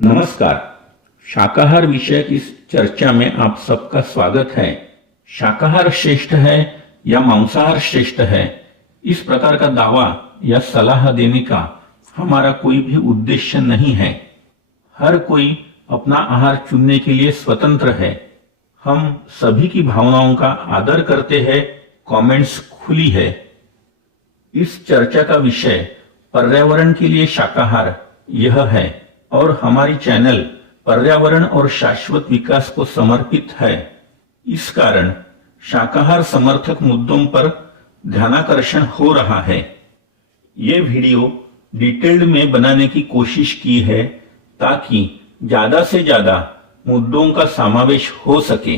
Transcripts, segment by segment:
नमस्कार। शाकाहार विषयक इस चर्चा में आप सबका स्वागत है। शाकाहार श्रेष्ठ है या मांसाहार श्रेष्ठ है, इस प्रकार का दावा या सलाह देने का हमारा कोई भी उद्देश्य नहीं है। हर कोई अपना आहार चुनने के लिए स्वतंत्र है। हम सभी की भावनाओं का आदर करते हैं। कमेंट्स खुली है। इस चर्चा का विषय पर्यावरण के लिए शाकाहार यह है और हमारी चैनल पर्यावरण और शाश्वत विकास को समर्पित है। इस कारण शाकाहार समर्थक मुद्दों पर ध्यानाकर्षण हो रहा है। ये वीडियो डिटेल्ड में बनाने की कोशिश की है ताकि ज्यादा से ज्यादा मुद्दों का समावेश हो सके।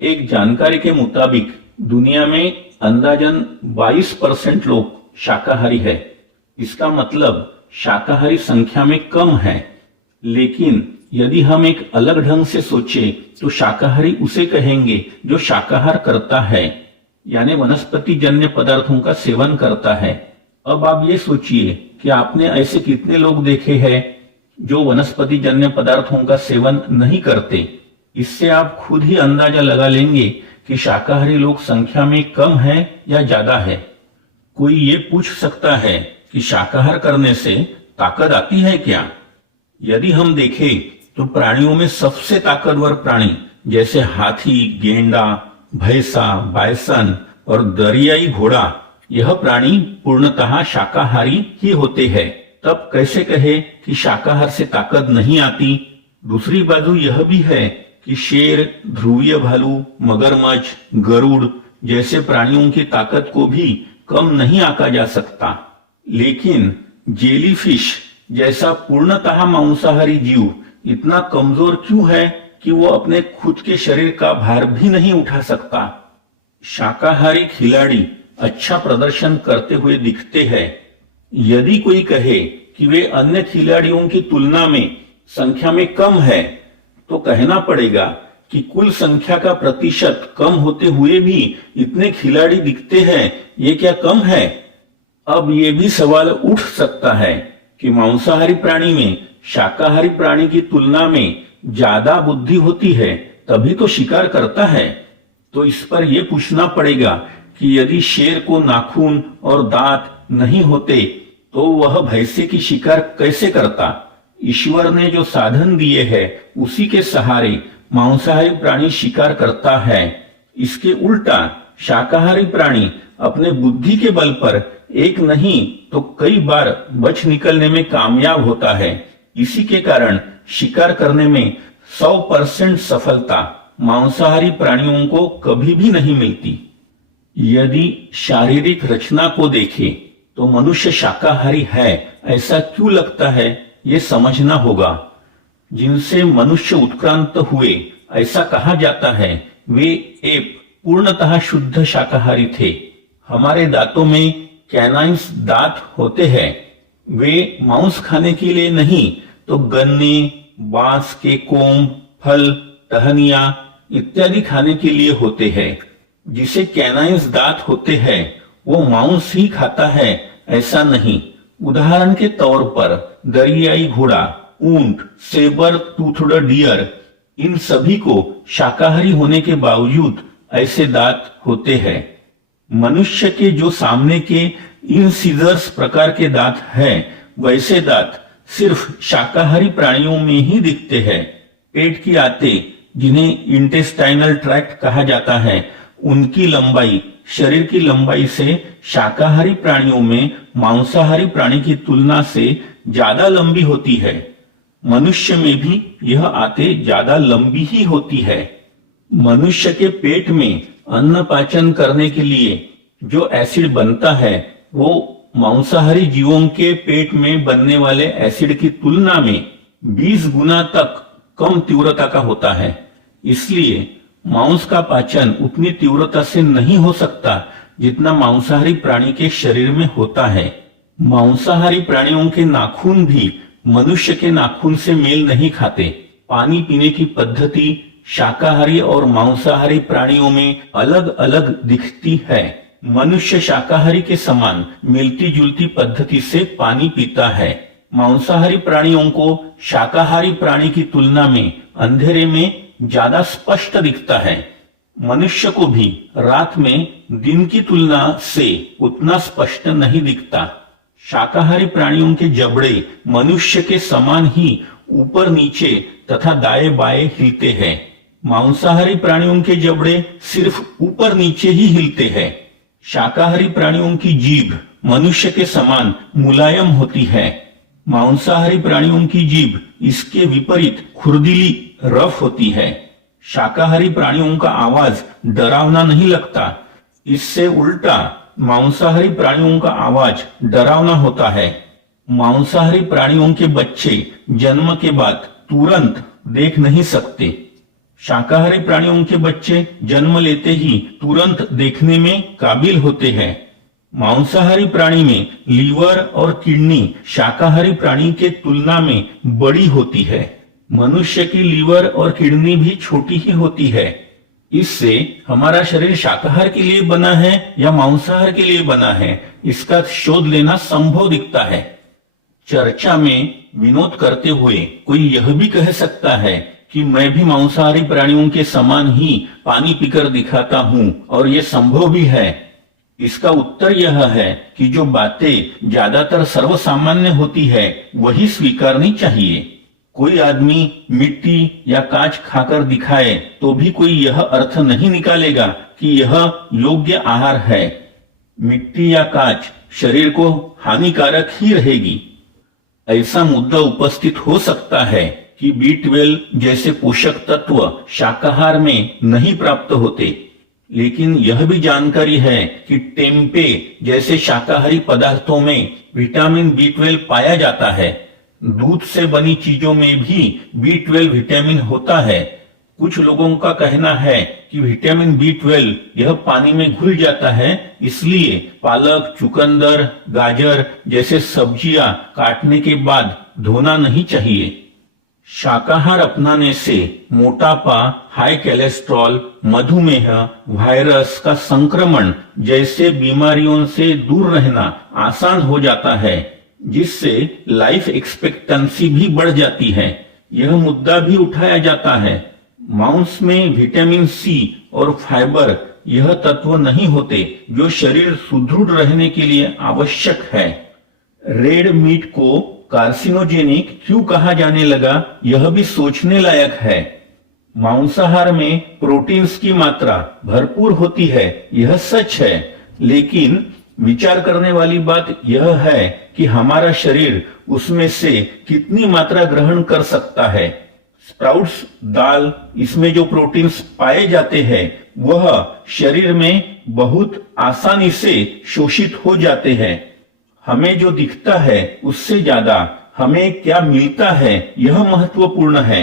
एक जानकारी के मुताबिक दुनिया में अंदाजन 22% लोग शाकाहारी है। इसका मतलब शाकाहारी संख्या में कम है। लेकिन यदि हम एक अलग ढंग से सोचें तो शाकाहारी उसे कहेंगे जो शाकाहार करता है, यानी वनस्पति जन्य पदार्थों का सेवन करता है। अब आप ये सोचिए कि आपने ऐसे कितने लोग देखे हैं जो वनस्पति जन्य पदार्थों का सेवन नहीं करते। इससे आप खुद ही अंदाजा लगा लेंगे कि शाकाहारी लोग संख्या में कम है या ज्यादा है। कोई ये पूछ सकता है कि शाकाहार करने से ताकत आती है क्या? यदि हम देखें तो प्राणियों में सबसे ताकतवर प्राणी जैसे हाथी, गेंडा, भैंसा, बायसन और दरियाई घोड़ा, यह प्राणी पूर्णतः शाकाहारी ही होते हैं। तब कैसे कहे कि शाकाहार से ताकत नहीं आती? दूसरी बाजु यह भी है कि शेर, ध्रुवीय भालू, मगरमच्छ, गरुड़ जैसे प्राणियों की ताकत को भी कम नहीं आंका जा सकता। लेकिन जेलीफिश जैसा पूर्णतः मांसाहारी जीव इतना कमजोर क्यों है कि वो अपने खुद के शरीर का भार भी नहीं उठा सकता? शाकाहारी खिलाड़ी अच्छा प्रदर्शन करते हुए दिखते हैं। यदि कोई कहे कि वे अन्य खिलाड़ियों की तुलना में संख्या में कम है, तो कहना पड़ेगा कि कुल संख्या का प्रतिशत कम होते हुए भी इतने खिलाड़ी दिखते हैं, ये क्या कम है? अब ये भी सवाल उठ सकता है कि मांसाहारी प्राणी में शाकाहारी प्राणी की तुलना में ज्यादा बुद्धि होती है, तभी तो शिकार करता है। तो इस पर यह पूछना पड़ेगा कि यदि शेर को नाखून और दांत नहीं होते तो वह भैंसे की शिकार कैसे करता? ईश्वर ने जो साधन दिए हैं उसी के सहारे मांसाहारी प्राणी शिकार करता है। इसके उल्टा शाकाहारी प्राणी अपने बुद्धि के बल पर एक नहीं तो कई बार बच निकलने में कामयाब होता है। इसी के कारण शिकार करने में 100% सफलता मांसाहारी प्राणियों को कभी भी नहीं मिलती। यदि शारीरिक रचना को देखें तो मनुष्य शाकाहारी है ऐसा क्यों लगता है, ये समझना होगा। जिनसे मनुष्य उत्क्रांत हुए ऐसा कहा जाता है, वे एप पूर्णतः शुद्ध शाकाहारी थे। हमारे दांतों में कैनाइन्स दांत होते हैं। वे मांस खाने के लिए नहीं तो गन्ने, बांस के कोम, फल, टहनिया इत्यादि खाने के लिए होते हैं। जिसे कैनाइन्स दांत होते हैं वो मांस ही खाता है ऐसा नहीं। उदाहरण के तौर पर दरियाई घोड़ा, ऊंट, सेबर टूथड डियर, इन सभी को शाकाहारी होने के बावजूद ऐसे दांत होते हैं। मनुष्य के जो सामने के इंसिजर्स प्रकार के दांत हैं, वैसे दांत सिर्फ शाकाहारी प्राणियों में ही दिखते हैं। पेट की आंतें, जिन्हें इंटेस्टाइनल ट्रैक्ट कहा जाता है, उनकी लंबाई शरीर की लंबाई से शाकाहारी प्राणियों में मांसाहारी प्राणी की तुलना से ज्यादा लंबी होती है। मनुष्य में भी यह आंतें ज्यादा लंबी ही होती है। मनुष्य के पेट में अन्न पाचन करने के लिए जो एसिड बनता है वो मांसाहारी जीवों के पेट में बनने वाले एसिड की तुलना में 20 गुना तक कम तीव्रता का होता है। इसलिए मांस का पाचन उतनी तीव्रता से नहीं हो सकता जितना मांसाहारी प्राणी के शरीर में होता है। मांसाहारी प्राणियों के नाखून भी मनुष्य के नाखून से मेल नहीं खाते। पानी पीने की पद्धति शाकाहारी और मांसाहारी प्राणियों में अलग अलग दिखती है। मनुष्य शाकाहारी के समान मिलती जुलती पद्धति से पानी पीता है। मांसाहारी प्राणियों को शाकाहारी प्राणी की तुलना में अंधेरे में ज्यादा स्पष्ट दिखता है। मनुष्य को भी रात में दिन की तुलना से उतना स्पष्ट नहीं दिखता। शाकाहारी प्राणियों के जबड़े मनुष्य के समान ही ऊपर नीचे तथा दाएं बाएं हिलते हैं। मांसाहारी प्राणियों के जबड़े सिर्फ ऊपर नीचे ही हिलते हैं। शाकाहारी प्राणियों की जीभ मनुष्य के समान मुलायम होती है। मांसाहारी प्राणियों की जीभ इसके विपरीत खुरदीली रफ होती है। शाकाहारी प्राणियों का आवाज डरावना नहीं लगता, इससे उल्टा मांसाहारी प्राणियों का आवाज डरावना होता है। मांसाहारी प्राणियों के बच्चे जन्म के बाद तुरंत देख नहीं सकते। शाकाहारी प्राणियों के बच्चे जन्म लेते ही तुरंत देखने में काबिल होते हैं। मांसाहारी प्राणी में लीवर और किडनी शाकाहारी प्राणी के तुलना में बड़ी होती है। मनुष्य की लीवर और किडनी भी छोटी ही होती है। इससे हमारा शरीर शाकाहार के लिए बना है या मांसाहार के लिए बना है, इसका शोध लेना संभव दिखता है। चर्चा में विनोद करते हुए कोई यह भी कह सकता है कि मैं भी मांसाहारी प्राणियों के समान ही पानी पीकर दिखाता हूं और यह संभव भी है। इसका उत्तर यह है कि जो बातें ज्यादातर सर्वसामान्य होती है वही स्वीकारनी चाहिए। कोई आदमी मिट्टी या कांच खाकर दिखाए तो भी कोई यह अर्थ नहीं निकालेगा कि यह योग्य आहार है। मिट्टी या कांच शरीर को हानिकारक ही रहेगी। ऐसा मुद्दा उपस्थित हो सकता है कि B12 जैसे पोषक तत्व शाकाहार में नहीं प्राप्त होते, लेकिन यह भी जानकारी है कि टेम्पे जैसे शाकाहारी पदार्थों में विटामिन B12 पाया जाता है। दूध से बनी चीजों में भी B12 विटामिन होता है। कुछ लोगों का कहना है कि विटामिन B12 यह पानी में घुल जाता है, इसलिए पालक, चुकंदर, गाजर जैसे सब्जियां काटने के बाद धोना नहीं चाहिए। शाकाहार अपनाने से मोटापा, हाई कोलेस्ट्रॉल, मधुमेह, वायरस का संक्रमण जैसे बीमारियों से दूर रहना आसान हो जाता है, जिससे लाइफ एक्सपेक्टेंसी भी बढ़ जाती है। यह मुद्दा भी उठाया जाता है। मांस में विटामिन सी और फाइबर यह तत्व नहीं होते जो शरीर सुदृढ़ रहने के लिए आवश्यक है। रेड मीट को कार्सिनोजेनिक क्यों कहा जाने लगा, यह भी सोचने लायक है। मांसाहार में प्रोटीन्स की मात्रा भरपूर होती है, यह सच है, लेकिन विचार करने वाली बात यह है कि हमारा शरीर उसमें से कितनी मात्रा ग्रहण कर सकता है। स्प्राउट्स दाल, इसमें जो प्रोटीन्स पाए जाते हैं वह शरीर में बहुत आसानी से शोषित हो जाते हैं। हमें जो दिखता है उससे ज्यादा हमें क्या मिलता है यह महत्वपूर्ण है।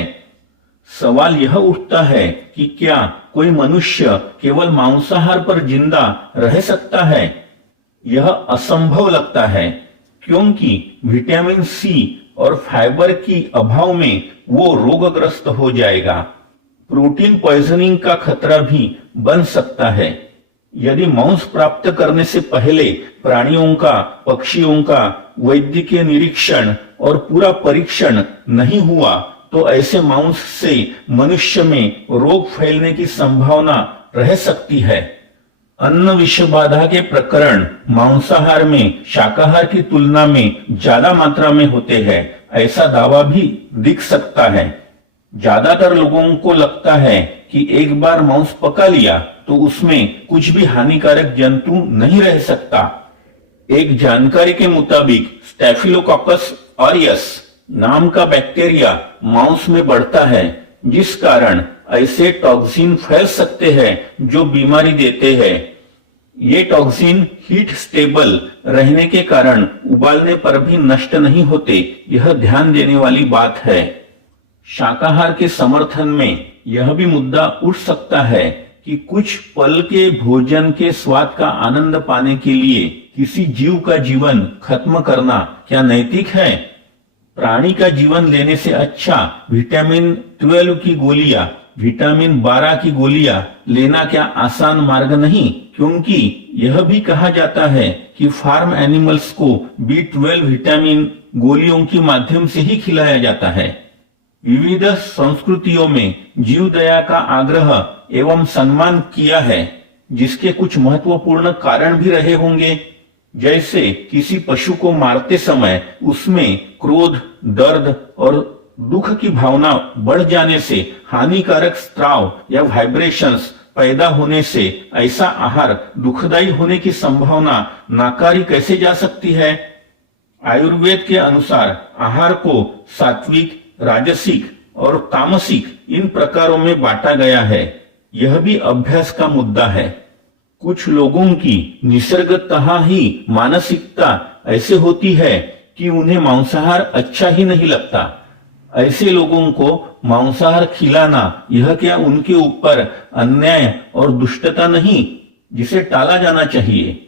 सवाल यह उठता है कि क्या कोई मनुष्य केवल मांसाहार पर जिंदा रह सकता है। यह असंभव लगता है, क्योंकि विटामिन सी और फाइबर की अभाव में वो रोगग्रस्त हो जाएगा। प्रोटीन पॉइजनिंग का खतरा भी बन सकता है। यदि मांस प्राप्त करने से पहले प्राणियों का, पक्षियों का वैद्यकीय निरीक्षण और पूरा परीक्षण नहीं हुआ तो ऐसे मांस से मनुष्य में रोग फैलने की संभावना रह सकती है। अन्न विषबाधा के प्रकरण मांसाहार में शाकाहार की तुलना में ज्यादा मात्रा में होते हैं, ऐसा दावा भी दिख सकता है। ज्यादातर लोगों को लगता है कि एक बार मांस पका लिया तो उसमें कुछ भी हानिकारक जंतु नहीं रह सकता। एक जानकारी के मुताबिक स्टेफिलोकोकस ऑरियस नाम का बैक्टीरिया मांस में बढ़ता है, जिस कारण ऐसे टॉक्सिन फैल सकते हैं जो बीमारी देते हैं। ये टॉक्सिन हीट स्टेबल रहने के कारण उबालने पर भी नष्ट नहीं होते, यह ध्यान देने वाली बात है। शाकाहार के समर्थन में यह भी मुद्दा उठ सकता है कि कुछ पल के भोजन के स्वाद का आनंद पाने के लिए किसी जीव का जीवन खत्म करना क्या नैतिक है। प्राणी का जीवन लेने से अच्छा विटामिन 12 की गोलियां, विटामिन 12 की गोलियां लेना क्या आसान मार्ग नहीं, क्योंकि यह भी कहा जाता है कि फार्म एनिमल्स को B12 विटामिन गोलियों के माध्यम से ही खिलाया जाता है। विविध संस्कृतियों में जीव दया का आग्रह एवं सम्मान किया है, जिसके कुछ महत्वपूर्ण कारण भी रहे होंगे। जैसे किसी पशु को मारते समय उसमें क्रोध, दर्द और दुख की भावना बढ़ जाने से हानिकारक स्त्राव या वाइब्रेशंस पैदा होने से ऐसा आहार दुखदायी होने की संभावना नाकारी कैसे जा सकती है। आयुर्वेद के अनुसार आहार को सात्विक, राजसिक और तामसिक इन प्रकारों में बांटा गया है। यह भी अभ्यास का मुद्दा है। कुछ लोगों की निसर्गतः ही मानसिकता ऐसे होती है कि उन्हें मांसाहार अच्छा ही नहीं लगता। ऐसे लोगों को मांसाहार खिलाना यह क्या उनके ऊपर अन्याय और दुष्टता नहीं, जिसे टाला जाना चाहिए।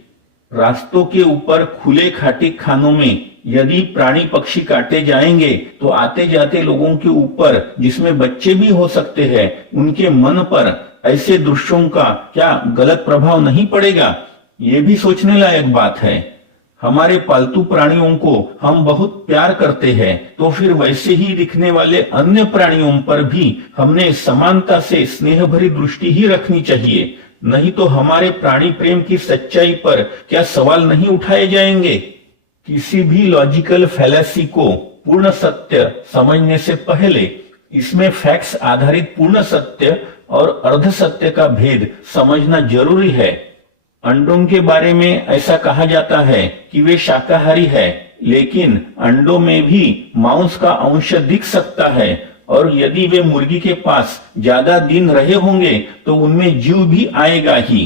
रास्तों के ऊपर खुले खाटी खानों में यदि प्राणी पक्षी काटे जाएंगे तो आते जाते लोगों के ऊपर, जिसमें बच्चे भी हो सकते हैं, उनके मन पर ऐसे दृश्यों का क्या गलत प्रभाव नहीं पड़ेगा? ये भी सोचने लायक बात है। हमारे पालतू प्राणियों को हम बहुत प्यार करते हैं, तो फिर वैसे ही दिखने वाले अन्य प्राणियों पर भी हमने समानता से स्नेह भरी दृष्टि ही रखनी चाहिए। नहीं तो हमारे प्राणी प्रेम की सच्चाई पर क्या सवाल नहीं उठाए जाएंगे? किसी भी लॉजिकल फैलेसी को पूर्ण सत्य समझने से पहले इसमें फैक्ट्स आधारित पूर्ण सत्य और अर्ध सत्य का भेद समझना जरूरी है। अंडों के बारे में ऐसा कहा जाता है कि वे शाकाहारी है, लेकिन अंडों में भी मांस का अंश दिख सकता है, और यदि वे मुर्गी के पास ज्यादा दिन रहे होंगे तो उनमें जीव भी आएगा ही।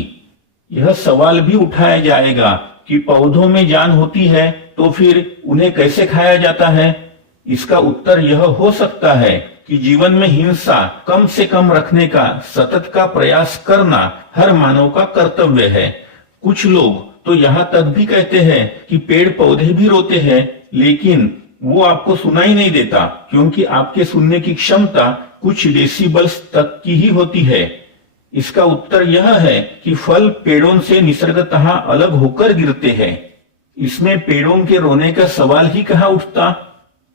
यह सवाल भी उठाया जाएगा कि पौधों में जान होती है तो फिर उन्हें कैसे खाया जाता है? इसका उत्तर यह हो सकता है कि जीवन में हिंसा कम से कम रखने का सतत का प्रयास करना हर मानव का कर्तव्य है। कुछ लोग तो यहाँ तक भी कहते हैं कि पेड़ पौधे भी रोते हैं, लेकिन वो आपको सुनाई नहीं देता, क्योंकि आपके सुनने की क्षमता कुछ डेसिबल्स तक की ही होती है। इसका उत्तर यह है कि फल पेड़ों से निसर्गतः अलग होकर गिरते हैं। इसमें पेड़ों के रोने का सवाल ही कहाँ उठता।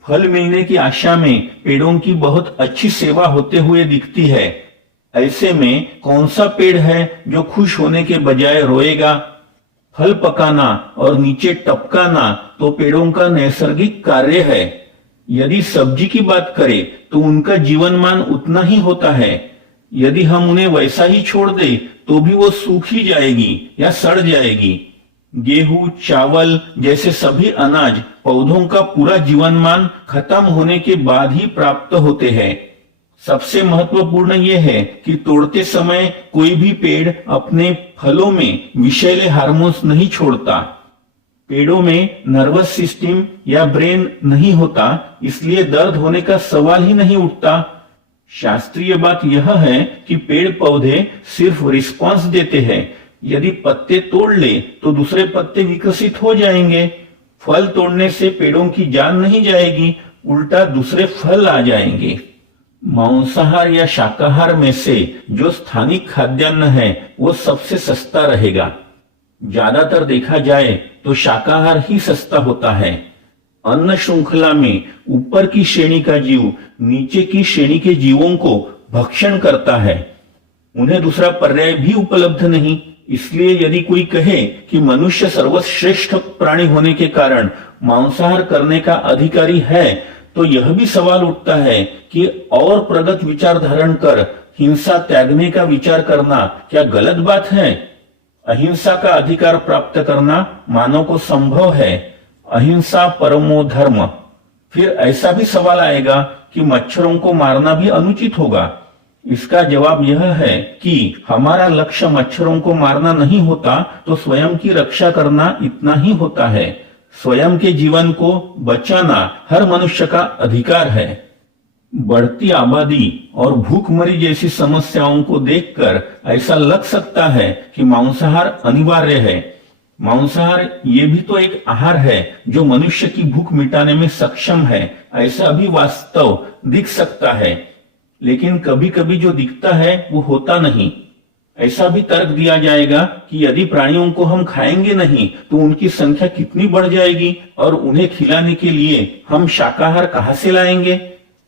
फल मिलने की आशा में पेड़ों की बहुत अच्छी सेवा होते हुए दिखती है। ऐसे में कौन सा पेड़ है जो खुश होने के बजाय रोएगा? फल पकाना और नीचे टपकाना तो पेड़ों का नैसर्गिक कार्य है। यदि सब्जी की बात करें तो उनका जीवनमान उतना ही होता है। यदि हम उन्हें वैसा ही छोड़ दें तो भी वो सूख ही जाएगी या सड़ जाएगी। गेहूं, चावल जैसे सभी अनाज पौधों का पूरा जीवनमान खत्म होने के बाद ही प्राप्त होते हैं। सबसे महत्वपूर्ण यह है कि तोड़ते समय कोई भी पेड़ अपने फलों में विषैले हार्मोन्स नहीं छोड़ता। पेड़ों में नर्वस सिस्टम या ब्रेन नहीं होता, इसलिए दर्द होने का सवाल ही नहीं उठता। शास्त्रीय बात यह है कि पेड़ पौधे सिर्फ रिस्पांस देते हैं। यदि पत्ते तोड़ ले तो दूसरे पत्ते विकसित हो जाएंगे। फल तोड़ने से पेड़ों की जान नहीं जाएगी, उल्टा दूसरे फल आ जाएंगे। मांसाहार या शाकाहार में से जो स्थानिक खाद्यान्न है वो सबसे सस्ता रहेगा। ज्यादातर देखा जाए तो शाकाहार ही सस्ता होता है। अन्न श्रृंखला में ऊपर की श्रेणी का जीव नीचे की श्रेणी के जीवों को भक्षण करता है। उन्हें दूसरा पर्याय भी उपलब्ध नहीं। इसलिए यदि कोई कहे कि मनुष्य सर्वश्रेष्ठ प्राणी होने के कारण मांसाहार करने का अधिकारी है, तो यह भी सवाल उठता है कि और प्रगत विचार धारण कर हिंसा त्यागने का विचार करना क्या गलत बात है? अहिंसा का अधिकार प्राप्त करना मानव को संभव है। अहिंसा परमो धर्म। फिर ऐसा भी सवाल आएगा कि मच्छरों को मारना भी अनुचित होगा। इसका जवाब यह है कि हमारा लक्ष्य मच्छरों को मारना नहीं होता, तो स्वयं की रक्षा करना इतना ही होता है। स्वयं के जीवन को बचाना हर मनुष्य का अधिकार है। बढ़ती आबादी और भूखमरी जैसी समस्याओं को देखकर ऐसा लग सकता है कि मांसाहार अनिवार्य है। मांसाहार ये भी तो एक आहार है जो मनुष्य की भूख मिटाने में सक्षम है, ऐसा भी वास्तव दिख सकता है। लेकिन कभी कभी जो दिखता है वो होता नहीं। ऐसा भी तर्क दिया जाएगा कि यदि प्राणियों को हम खाएंगे नहीं तो उनकी संख्या कितनी बढ़ जाएगी और उन्हें खिलाने के लिए हम शाकाहार कहां से लाएंगे।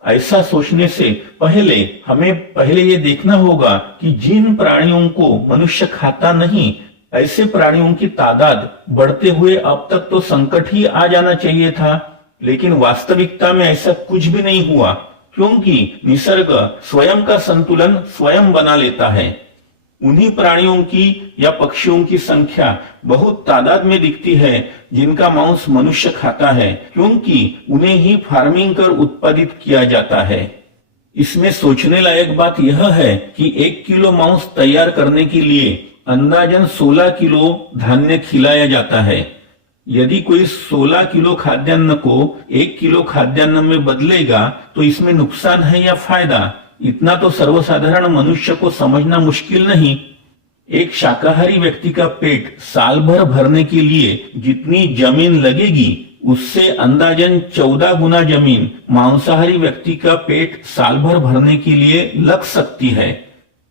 ऐसा सोचने से पहले हमें पहले ये देखना होगा कि जिन प्राणियों को मनुष्य खाता नहीं, ऐसे प्राणियों की तादाद बढ़ते हुए अब तक तो संकट ही आ जाना चाहिए था। लेकिन वास्तविकता में ऐसा कुछ भी नहीं हुआ, क्योंकि निसर्ग स्वयं का संतुलन स्वयं बना लेता है। उन्हीं प्राणियों की या पक्षियों की संख्या बहुत तादाद में दिखती है जिनका मांस मनुष्य खाता है, क्योंकि उन्हें ही फार्मिंग कर उत्पादित किया जाता है। इसमें सोचने लायक बात यह है कि 1 किलो मांस तैयार करने के लिए अंदाजन 16 किलो धान्य खिलाया जाता है। यदि कोई 16 किलो खाद्यान्न को 1 किलो खाद्यान्न में बदलेगा तो इसमें नुकसान है या फायदा, इतना तो सर्वसाधारण मनुष्य को समझना मुश्किल नहीं। एक शाकाहारी व्यक्ति का पेट साल भर भरने के लिए जितनी जमीन लगेगी, उससे अंदाजन 14 गुना जमीन मांसाहारी व्यक्ति का पेट साल भर भरने के लिए लग सकती है।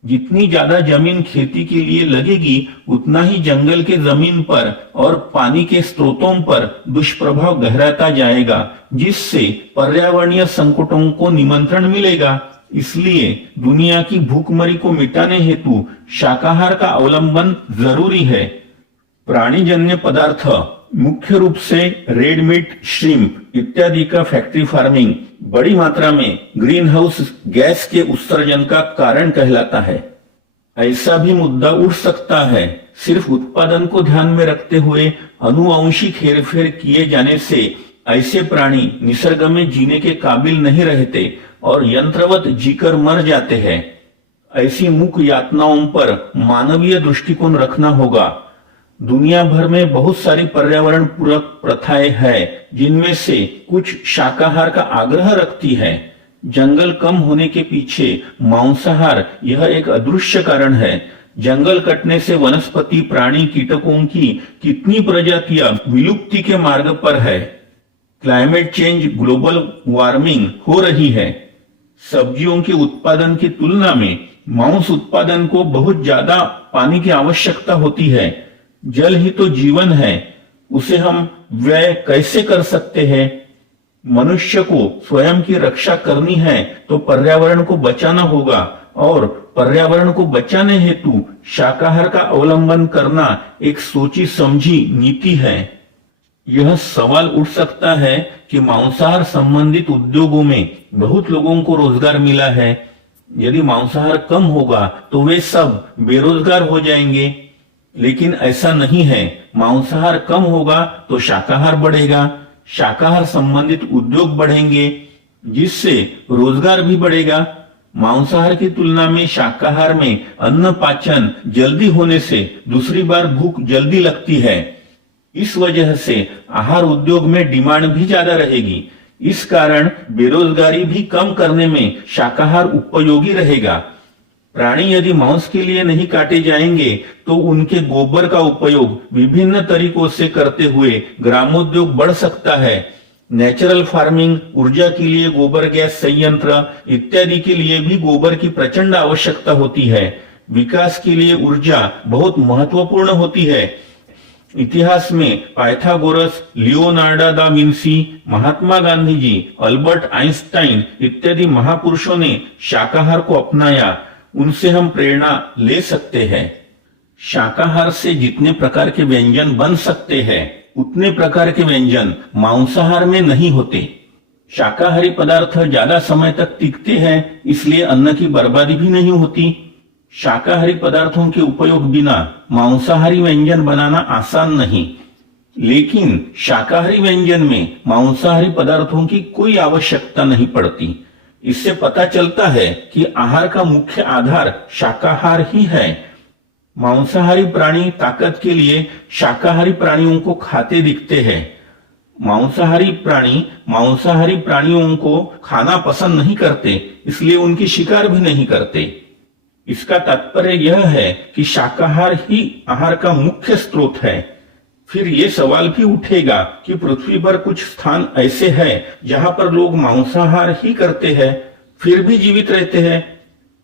जितनी ज्यादा जमीन खेती के लिए लगेगी, उतना ही जंगल के जमीन पर और पानी के स्रोतों पर दुष्प्रभाव गहराता जाएगा, जिससे पर्यावरणीय संकटों को निमंत्रण मिलेगा। इसलिए दुनिया की भूखमरी को मिटाने हेतु शाकाहार का अवलंबन जरूरी है। प्राणीजन्य पदार्थ मुख्य रूप से रेड मीट, श्रिम्प इत्यादि का फैक्ट्री फार्मिंग बड़ी मात्रा में ग्रीन हाउस गैस के उत्सर्जन का कारण कहलाता है। ऐसा भी मुद्दा उठ सकता है, सिर्फ उत्पादन को ध्यान में रखते हुए अनुवांशिक हेरफेर किए जाने से ऐसे प्राणी निसर्ग में जीने के काबिल नहीं रहते और यंत्रवत जीकर मर जाते हैं। ऐसी मुख्य यातनाओं पर मानवीय दृष्टिकोण रखना होगा। दुनिया भर में बहुत सारी पर्यावरण पूरक प्रथाएं हैं, जिनमें से कुछ शाकाहार का आग्रह रखती है। जंगल कम होने के पीछे मांसाहार यह एक अदृश्य कारण है। जंगल कटने से वनस्पति, प्राणी, कीटकों की कितनी प्रजातियां विलुप्ति के मार्ग पर है। क्लाइमेट चेंज, ग्लोबल वार्मिंग हो रही है। सब्जियों के उत्पादन की तुलना में मांस उत्पादन को बहुत ज्यादा पानी की आवश्यकता होती है। जल ही तो जीवन है, उसे हम व्यय कैसे कर सकते हैं। मनुष्य को स्वयं की रक्षा करनी है तो पर्यावरण को बचाना होगा, और पर्यावरण को बचाने हेतु शाकाहार का अवलंबन करना एक सोची समझी नीति है। यह सवाल उठ सकता है कि मांसाहार संबंधित उद्योगों में बहुत लोगों को रोजगार मिला है। यदि मांसाहार कम होगा तो वे सब बेरोजगार हो जाएंगे, लेकिन ऐसा नहीं है। मांसाहार कम होगा तो शाकाहार बढ़ेगा, शाकाहार संबंधित उद्योग बढ़ेंगे, जिससे रोजगार भी बढ़ेगा। मांसाहार की तुलना में शाकाहार में अन्न पाचन जल्दी होने से दूसरी बार भूख जल्दी लगती है। इस वजह से आहार उद्योग में डिमांड भी ज्यादा रहेगी। इस कारण बेरोजगारी भी कम करने में शाकाहार उपयोगी रहेगा। प्राणी यदि मांस के लिए नहीं काटे जाएंगे तो उनके गोबर का उपयोग विभिन्न तरीकों से करते हुए ग्रामोद्योग बढ़ सकता है। नेचुरल फार्मिंग, ऊर्जा के लिए गोबर गैस संयंत्र इत्यादि के लिए भी गोबर की प्रचंड आवश्यकता होती है। विकास के लिए ऊर्जा बहुत महत्वपूर्ण होती है। इतिहास में Pythagoras, Leonardo da Vinci, Mahatma Gandhi ji, Albert Einstein इत्यादि महापुरुषों ने शाकाहार को अपनाया। उनसे हम प्रेरणा ले सकते हैं। शाकाहार से जितने प्रकार के व्यंजन बन सकते हैं, उतने प्रकार के व्यंजन मांसाहार में नहीं होते। शाकाहारी पदार्थ ज्यादा समय तक टिकते हैं, इसलिए अन्न की बर्बादी भी नहीं होती। शाकाहारी पदार्थों के उपयोग बिना मांसाहारी व्यंजन बनाना आसान नहीं, लेकिन शाकाहारी व्यंजन में मांसाहारी पदार्थों की कोई आवश्यकता नहीं पड़ती। इससे पता चलता है कि आहार का मुख्य आधार शाकाहार ही है। मांसाहारी प्राणी ताकत के लिए शाकाहारी प्राणियों को खाते दिखते हैं। मांसाहारी प्राणी मांसाहारी प्राणियों को खाना पसंद नहीं करते, इसलिए उनकी शिकार भी नहीं करते। इसका तात्पर्य यह है कि शाकाहार ही आहार का मुख्य स्रोत है। फिर ये सवाल भी उठेगा कि पृथ्वी पर कुछ स्थान ऐसे हैं जहां पर लोग मांसाहार ही करते हैं, फिर भी जीवित रहते हैं।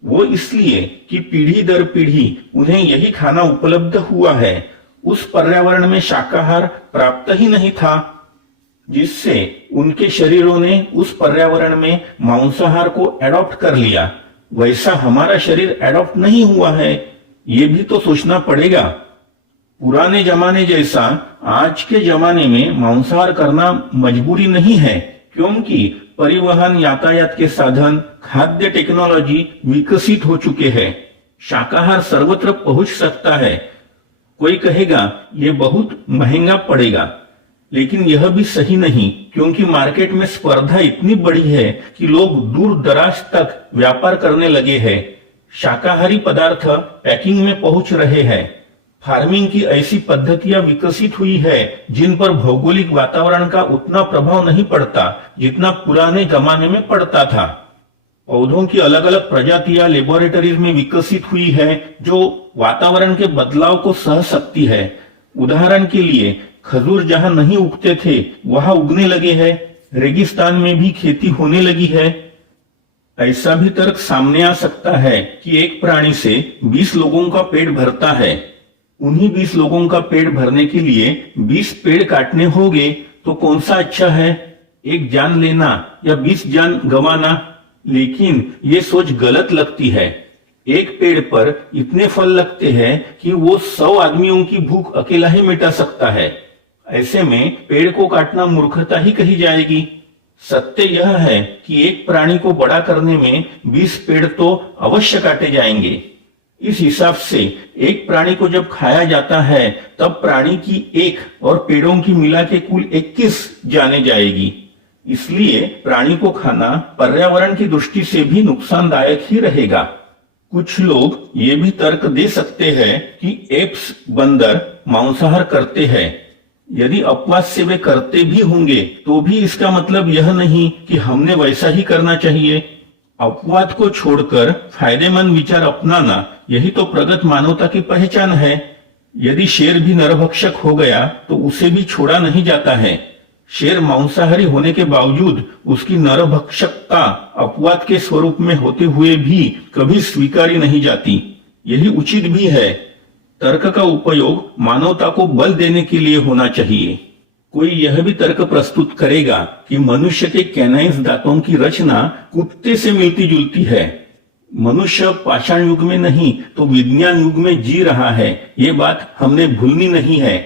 वो इसलिए कि पीढ़ी दर पीढ़ी उन्हें यही खाना उपलब्ध हुआ है। उस पर्यावरण में शाकाहार प्राप्त ही नहीं था, जिससे उनके शरीरों ने उस पर्यावरण में मांसाहार को एडॉप्ट कर लिया। वैसा हमारा शरीर एडॉप्ट नहीं हुआ है, ये भी तो सोचना पड़ेगा। पुराने जमाने जैसा आज के जमाने में मांसाहार करना मजबूरी नहीं है, क्योंकि परिवहन, यातायात के साधन, खाद्य टेक्नोलॉजी विकसित हो चुके हैं। शाकाहार सर्वत्र पहुंच सकता है। कोई कहेगा ये बहुत महंगा पड़ेगा, लेकिन यह भी सही नहीं, क्योंकि मार्केट में स्पर्धा इतनी बड़ी है कि लोग दूर दराज तक व्यापार करने लगे हैं। शाकाहारी पदार्थ पैकिंग में पहुंच रहे हैं। फार्मिंग की ऐसी पद्धतियां विकसित हुई है जिन पर भौगोलिक वातावरण का उतना प्रभाव नहीं पड़ता जितना पुराने जमाने में पड़ता था। पौधों की अलग अलग प्रजातियां लेबोरेटरीज में विकसित हुई है जो वातावरण के बदलाव को सह सकती है। उदाहरण के लिए खजूर जहां नहीं उगते थे वहां उगने लगे हैं। रेगिस्तान में भी खेती होने लगी है। ऐसा भी तर्क सामने आ सकता है कि एक प्राणी से 20 लोगों का पेट भरता है। उन्हीं 20 लोगों का पेट भरने के लिए 20 पेड़ काटने होंगे, तो कौन सा अच्छा है, एक जान लेना या 20 जान गंवाना? लेकिन ये सोच गलत लगती है। एक पेड़ पर इतने फल लगते हैं कि वो 100 आदमियों की भूख अकेला ही मिटा सकता है। ऐसे में पेड़ को काटना मूर्खता ही कही जाएगी। सत्य यह है कि एक प्राणी को बड़ा करने में 20 पेड़ तो अवश्य काटे जाएंगे। इस हिसाब से एक प्राणी को जब खाया जाता है तब प्राणी की एक और पेड़ों की मिला के कुल 21 जाने जाएगी। इसलिए प्राणी को खाना पर्यावरण की दृष्टि से भी नुकसानदायक ही रहेगा। कुछ लोग ये भी तर्क दे सकते हैं कि एप्स, बंदर मांसाहार करते हैं। यदि अपवाद से वे करते भी होंगे तो भी इसका मतलब यह नहीं कि हमने वैसा ही करना चाहिए। अपवाद को छोड़कर फायदेमंद विचार अपनाना, यही तो प्रगत मानवता की पहचान है। यदि शेर भी नरभक्षक हो गया तो उसे भी छोड़ा नहीं जाता है। शेर मांसाहारी होने के बावजूद उसकी नरभक्षकता अपवाद के स्वरूप में होते हुए भी कभी स्वीकारी नहीं जाती। यही उचित भी है। तर्क का उपयोग मानवता को बल देने के लिए होना चाहिए। कोई यह भी तर्क प्रस्तुत करेगा कि मनुष्य के कैनाइन्स दांतों की रचना कुत्ते से मिलती जुलती है। मनुष्य पाषाण युग में नहीं तो विज्ञान युग में जी रहा है, ये बात हमने भूलनी नहीं है।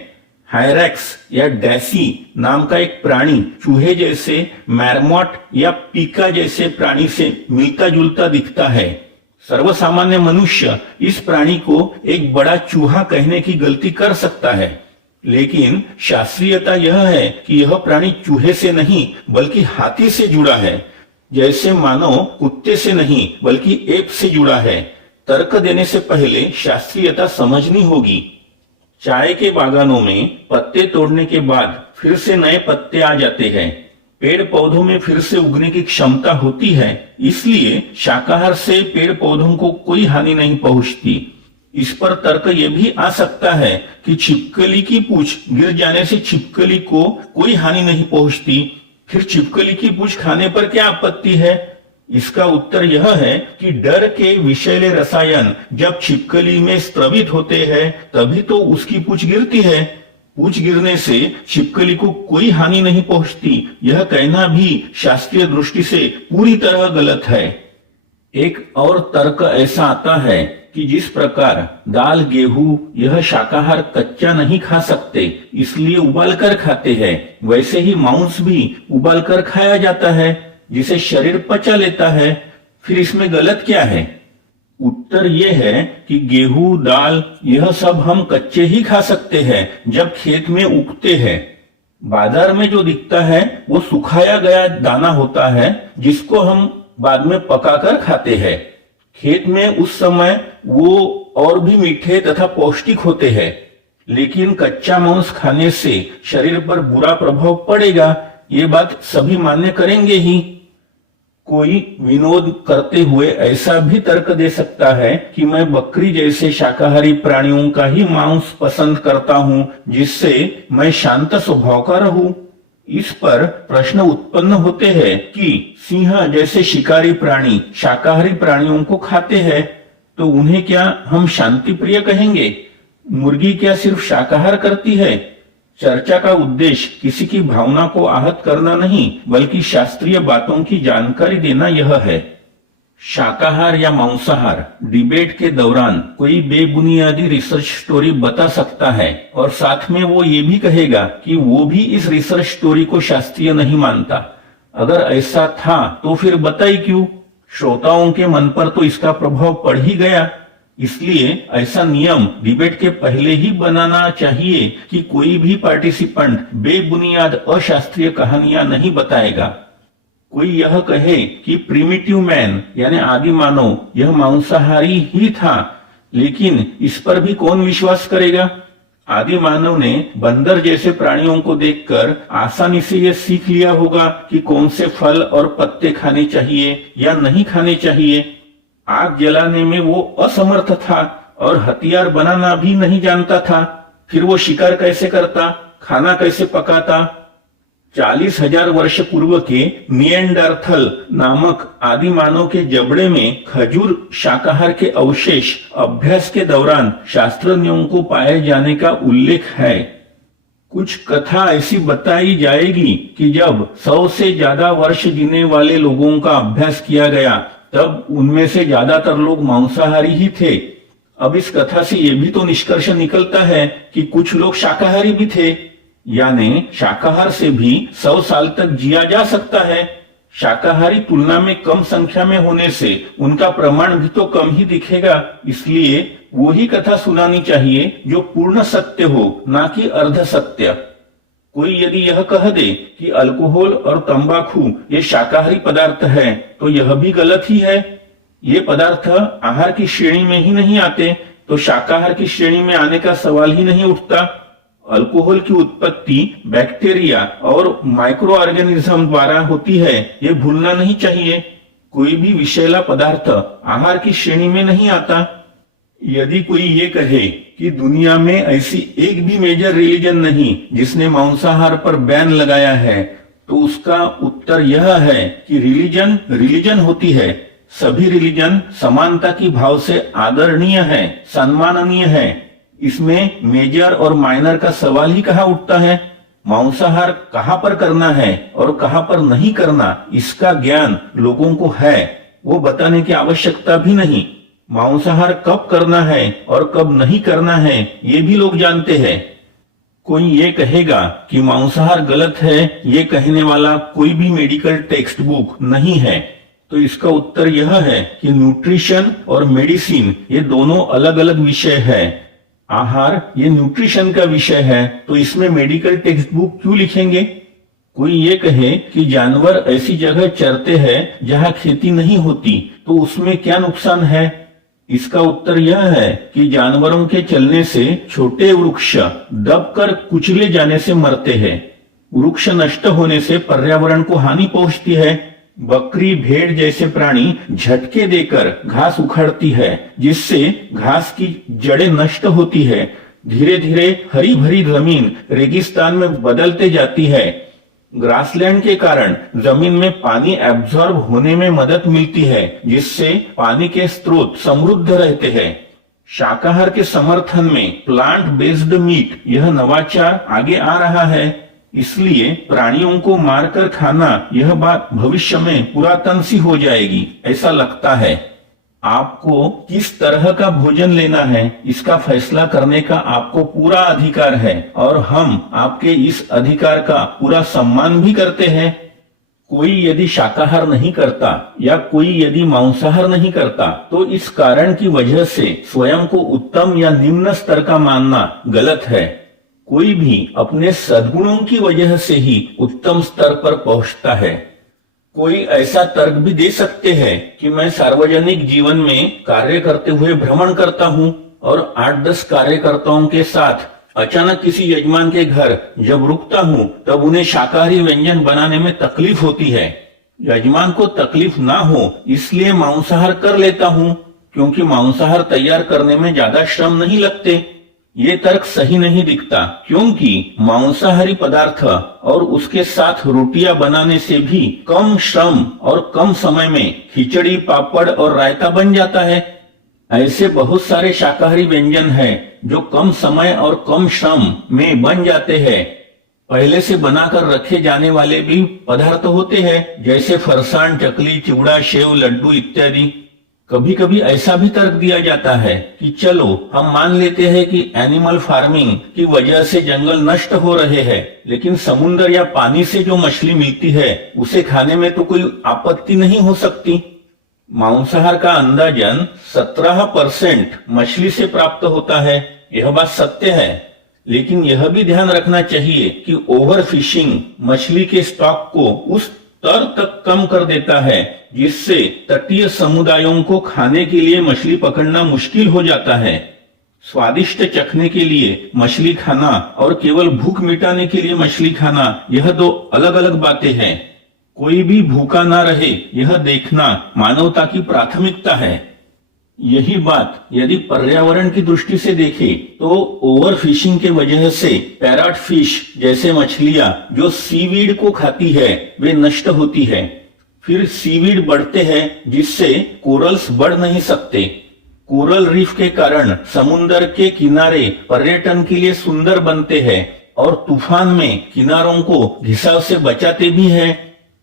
हायरैक्स या डैसी नाम का एक प्राणी चूहे जैसे, मैरमॉट या पीका जैसे प्राणी से मिलता जुलता दिखता है। सर्वसामान्य मनुष्य इस प्राणी को एक बड़ा चूहा कहने की गलती कर सकता है, लेकिन शास्त्रीयता यह है कि यह प्राणी चूहे से नहीं बल्कि हाथी से जुड़ा है, जैसे मानव कुत्ते से नहीं बल्कि एप से जुड़ा है। तर्क देने से पहले शास्त्रीयता समझनी होगी। चाय के बागानों में पत्ते तोड़ने के बाद फिर से नए पत्ते आ जाते हैं। पेड़ पौधों में फिर से उगने की क्षमता होती है, इसलिए शाकाहार से पेड़ पौधों को कोई हानि नहीं पहुंचती। इस पर तर्क यह भी आ सकता है कि छिपकली की पूंछ गिर जाने से छिपकली को कोई हानि नहीं पहुंचती, फिर छिपकली की पूंछ खाने पर क्या आपत्ति है? इसका उत्तर यह है कि डर के विषैले रसायन जब छिपकली में स्त्रवित होते हैं तभी तो उसकी पूंछ गिरती है। पूंछ गिरने से छिपकली को कोई हानि नहीं पहुंचती, यह कहना भी शास्त्रीय दृष्टि से पूरी तरह गलत है। एक और तर्क ऐसा आता है कि जिस प्रकार दाल, गेहूं यह शाकाहार कच्चा नहीं खा सकते इसलिए उबालकर खाते हैं, वैसे ही मांस भी उबालकर खाया जाता है जिसे शरीर पचा लेता है। फिर इसमें गलत क्या है? उत्तर यह है कि गेहूं, दाल यह सब हम कच्चे ही खा सकते हैं जब खेत में उगते हैं। बाजार में जो दिखता है वो सुखाया गया दाना होता है जिसको हम बाद में पकाकर खाते हैं। खेत में उस समय वो और भी मीठे तथा पौष्टिक होते हैं, लेकिन कच्चा मांस खाने से शरीर पर बुरा प्रभाव पड़ेगा, ये बात सभी मान्य करेंगे ही। कोई विनोद करते हुए ऐसा भी तर्क दे सकता है कि मैं बकरी जैसे शाकाहारी प्राणियों का ही मांस पसंद करता हूं जिससे मैं शांत स्वभाव का रहूं। इस पर प्रश्न उत्पन्न होते हैं कि सिंह जैसे शिकारी प्राणी शाकाहारी प्राणियों को खाते हैं, तो उन्हें क्या हम शांति प्रिय कहेंगे? मुर्गी क्या सिर्फ शाकाहार करती है? चर्चा का उद्देश्य किसी की भावना को आहत करना नहीं, बल्कि शास्त्रीय बातों की जानकारी देना यह है। शाकाहार या मांसाहार डिबेट के दौरान कोई बेबुनियादी रिसर्च स्टोरी बता सकता है और साथ में वो ये भी कहेगा कि वो भी इस रिसर्च स्टोरी को शास्त्रीय नहीं मानता। अगर ऐसा था तो फिर बताई क्यों? श्रोताओं के मन पर तो इसका प्रभाव पड़ ही गया। इसलिए ऐसा नियम डिबेट के पहले ही बनाना चाहिए कि कोई भी पार्टिसिपेंट बेबुनियाद अशास्त्रीय कहानियां नहीं बताएगा। कोई यह कहे कि प्रिमिटिव मैन यानी आदि मानव यह मांसाहारी ही था, लेकिन इस पर भी कौन विश्वास करेगा? आदि मानव ने बंदर जैसे प्राणियों को देखकर आसानी से यह सीख लिया होगा कि कौन से फल और पत्ते खाने चाहिए या नहीं खाने चाहिए। आग जलाने में वो असमर्थ था और हथियार बनाना भी नहीं जानता था। फिर वो शिकार कैसे करता, खाना कैसे पकाता? 40,000 वर्ष पूर्व के निएंडरथल नामक आदि मानव के जबड़े में खजूर शाकाहार के अवशेष अभ्यास के दौरान शास्त्रज्ञों को पाए जाने का उल्लेख है। कुछ कथा ऐसी बताई जाएगी कि जब 100 से ज्यादा वर्ष जीने वाले लोगों का अभ्यास किया गया, तब उनमें से ज्यादातर लोग मांसाहारी ही थे। अब इस कथा से यह भी तो निष्कर्ष निकलता है कि कुछ लोग शाकाहारी भी थे, यानी शाकाहार से भी 100 साल तक जिया जा सकता है। शाकाहारी तुलना में कम संख्या में होने से उनका प्रमाण भी तो कम ही दिखेगा। इसलिए वो ही कथा सुनानी चाहिए जो पूर्ण सत्य हो, ना कि अर्ध सत्य। कोई यदि यह कह दे कि अल्कोहल और तंबाकू ये शाकाहारी पदार्थ है, तो यह भी गलत ही है। ये पदार्थ आहार की श्रेणी में ही नहीं आते, तो शाकाहार की श्रेणी में आने का सवाल ही नहीं उठता। अल्कोहल की उत्पत्ति बैक्टीरिया और माइक्रो ऑर्गेनिज्म द्वारा होती है, ये भूलना नहीं चाहिए। कोई भी विषैला पदार्थ आहार की श्रेणी में नहीं आता। यदि कोई ये कहे कि दुनिया में ऐसी एक भी मेजर रिलीजन नहीं जिसने मांसाहार पर बैन लगाया है, तो उसका उत्तर यह है कि रिलीजन रिलीजन होती है। सभी रिलीजन समानता की भाव से आदरणीय है, सम्माननीय है। इसमें मेजर और माइनर का सवाल ही कहाँ उठता है? मांसाहार कहाँ पर करना है और कहाँ पर नहीं करना, इसका ज्ञान लोगों को है, वो बताने की आवश्यकता भी नहीं। मांसाहार कब करना है और कब नहीं करना है, ये भी लोग जानते हैं। कोई ये कहेगा कि मांसाहार गलत है, ये कहने वाला कोई भी मेडिकल टेक्स्ट बुक नहीं है, तो इसका उत्तर यह है कि न्यूट्रिशन और मेडिसिन ये दोनों अलग अलग विषय है। आहार ये न्यूट्रिशन का विषय है, तो इसमें मेडिकल टेक्स्ट बुक क्यों लिखेंगे? कोई ये कहे कि जानवर ऐसी जगह चरते हैं जहां खेती नहीं होती, तो उसमें क्या नुकसान है? इसका उत्तर यह है कि जानवरों के चलने से छोटे वृक्ष दबकर कुचले जाने से मरते हैं। वृक्ष नष्ट होने से पर्यावरण को हानि पहुंचती है। बकरी भेड़ जैसे प्राणी झटके देकर घास उखाड़ती है, जिससे घास की जड़ें नष्ट होती है। धीरे धीरे हरी भरी जमीन रेगिस्तान में बदलते जाती है। ग्रासलैंड के कारण जमीन में पानी एब्जॉर्ब होने में मदद मिलती है, जिससे पानी के स्रोत समृद्ध रहते हैं। शाकाहार के समर्थन में प्लांट बेस्ड मीट यह नवाचार आगे आ रहा है। इसलिए प्राणियों को मारकर खाना यह बात भविष्य में पुरातन सी हो जाएगी, ऐसा लगता है। आपको किस तरह का भोजन लेना है, इसका फैसला करने का आपको पूरा अधिकार है और हम आपके इस अधिकार का पूरा सम्मान भी करते हैं। कोई यदि शाकाहार नहीं करता या कोई यदि मांसाहार नहीं करता, तो इस कारण की वजह से स्वयं को उत्तम या निम्न स्तर का मानना गलत है। कोई भी अपने सद्गुणों की वजह से ही उत्तम स्तर पर पहुंचता है। कोई ऐसा तर्क भी दे सकते हैं कि मैं सार्वजनिक जीवन में कार्य करते हुए भ्रमण करता हूं और 8-10 कार्यकर्ताओं के साथ अचानक किसी यजमान के घर जब रुकता हूं, तब उन्हें शाकाहारी व्यंजन बनाने में तकलीफ होती है। यजमान को तकलीफ ना हो इसलिए मांसाहार कर लेता हूं, क्योंकि मांसाहार तैयार करने में ज्यादा श्रम नहीं लगते। ये तर्क सही नहीं दिखता, क्योंकि मांसाहारी पदार्थ और उसके साथ रोटियां बनाने से भी कम श्रम और कम समय में खिचड़ी, पापड़ और रायता बन जाता है। ऐसे बहुत सारे शाकाहारी व्यंजन हैं जो कम समय और कम श्रम में बन जाते हैं। पहले से बनाकर रखे जाने वाले भी पदार्थ होते हैं, जैसे फरसाण, चकली, चिवड़ा, सेव, लड्डू इत्यादि। कभी कभी ऐसा भी तर्क दिया जाता है कि चलो हम मान लेते हैं कि एनिमल फार्मिंग की वजह से जंगल नष्ट हो रहे हैं, लेकिन समुद्र या पानी से जो मछली मिलती है उसे खाने में तो कोई आपत्ति नहीं हो सकती। मांसाहार का अंदाजन 17% मछली से प्राप्त होता है। यह बात सत्य है, लेकिन यह भी ध्यान रखना चाहिए कि ओवर फिशिंग मछली के स्टॉक को उस स्तर तक कम कर देता है जिससे तटीय समुदायों को खाने के लिए मछली पकड़ना मुश्किल हो जाता है। स्वादिष्ट चखने के लिए मछली खाना और केवल भूख मिटाने के लिए मछली खाना, यह दो अलग अलग बातें हैं। कोई भी भूखा ना रहे, यह देखना मानवता की प्राथमिकता है। यही बात यदि पर्यावरण की दृष्टि से देखें तो ओवर फिशिंग के वजह से पैरट फिश जैसे मछलियां जो सीवीड को खाती है वे नष्ट होती है। फिर सीवीड बढ़ते हैं जिससे कोरल्स बढ़ नहीं सकते। कोरल रीफ के कारण समुद्र के किनारे पर्यटन के लिए सुंदर बनते हैं और तूफान में किनारों को घिसाव से बचाते भी हैं।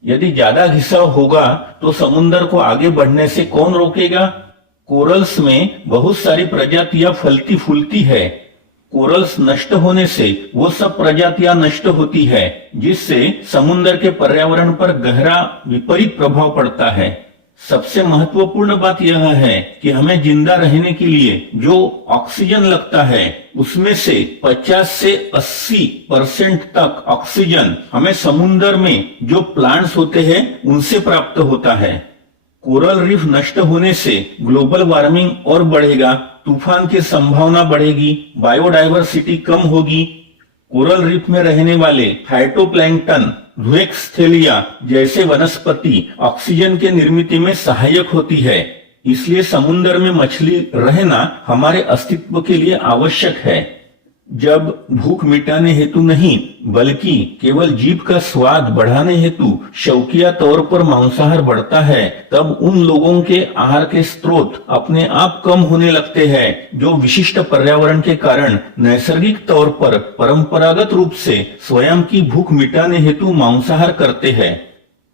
यदि ज्यादा घिसाव होगा तो समुद्र को आगे बढ़ने से कौन रोकेगा? कोरल्स में बहुत सारी प्रजातियां फलती फूलती है। कोरल्स नष्ट होने से वो सब प्रजातियां नष्ट होती है, जिससे समुद्र के पर्यावरण पर गहरा विपरीत प्रभाव पड़ता है। सबसे महत्वपूर्ण बात यह है कि हमें जिंदा रहने के लिए जो ऑक्सीजन लगता है उसमें से 50 से 80% तक ऑक्सीजन हमें समुद्र में जो प्लांट्स होते हैं उनसे प्राप्त होता है। कोरल रीफ नष्ट होने से ग्लोबल वार्मिंग और बढ़ेगा, तूफान की संभावना बढ़ेगी, बायोडायवर्सिटी कम होगी। कोरल रीफ में रहने वाले फाइटोप्लैंक्टन, ज़ूएक्सथेलिया जैसे वनस्पति ऑक्सीजन के निर्मित में सहायक होती है। इसलिए समुद्र में मछली रहना हमारे अस्तित्व के लिए आवश्यक है। जब भूख मिटाने हेतु नहीं बल्कि केवल जीभ का स्वाद बढ़ाने हेतु शौकिया तौर पर मांसाहार बढ़ता है, तब उन लोगों के आहार के स्रोत अपने आप कम होने लगते हैं जो विशिष्ट पर्यावरण के कारण नैसर्गिक तौर पर परंपरागत रूप से स्वयं की भूख मिटाने हेतु मांसाहार करते हैं।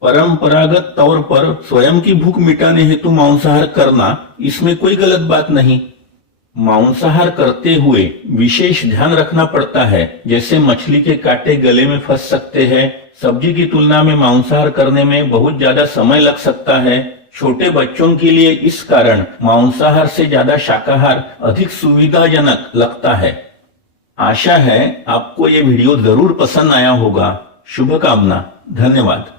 परंपरागत तौर पर स्वयं की भूख मिटाने हेतु मांसाहार करना, इसमें कोई गलत बात नहीं। मांसाहार करते हुए विशेष ध्यान रखना पड़ता है, जैसे मछली के कांटे गले में फंस सकते हैं। सब्जी की तुलना में मांसाहार करने में बहुत ज्यादा समय लग सकता है। छोटे बच्चों के लिए इस कारण मांसाहार से ज्यादा शाकाहार अधिक सुविधाजनक लगता है। आशा है आपको ये वीडियो जरूर पसंद आया होगा। शुभकामना। धन्यवाद।